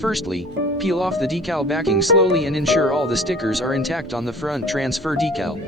Firstly, peel off the decal backing slowly and ensure all the stickers are intact on the front transfer decal.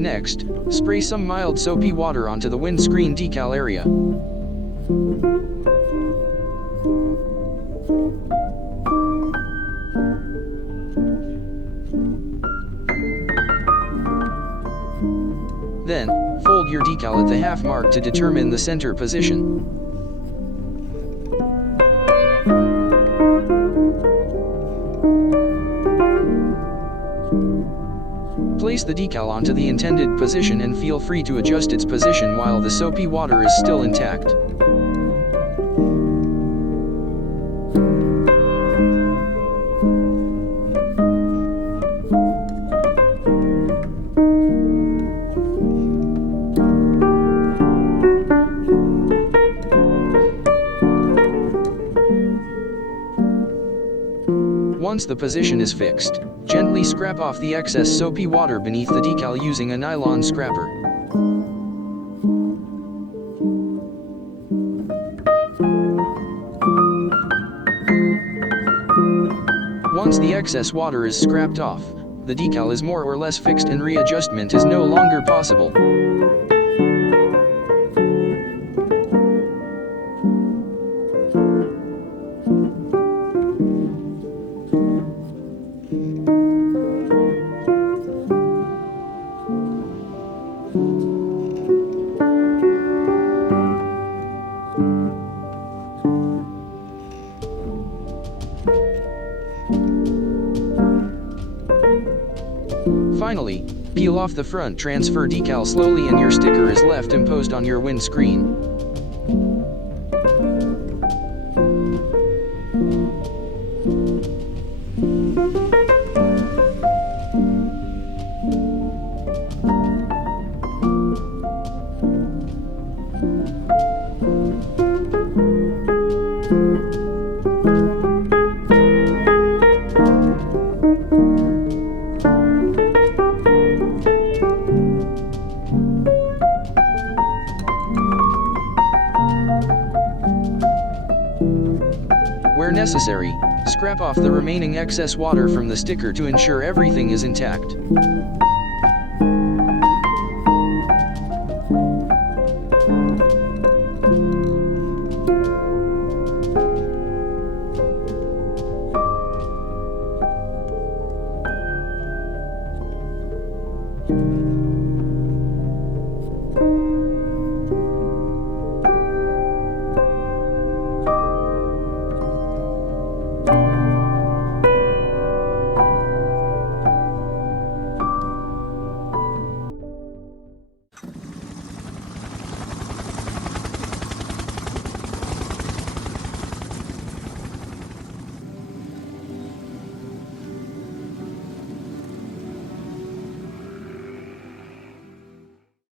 Next, spray some mild soapy water onto the windscreen decal area. Then, fold your decal at the half mark to determine the center position. Place the decal onto the intended position and feel free to adjust its position while the soapy water is still intact. Once the position is fixed, gently scrap off the excess soapy water beneath the decal using a nylon scrapper. Once the excess water is scrapped off, the decal is more or less fixed and readjustment is no longer possible. Finally, peel off the front transfer decal slowly and your sticker is left imposed on your windscreen. Where necessary, scrap off the remaining excess water from the sticker to ensure everything is intact.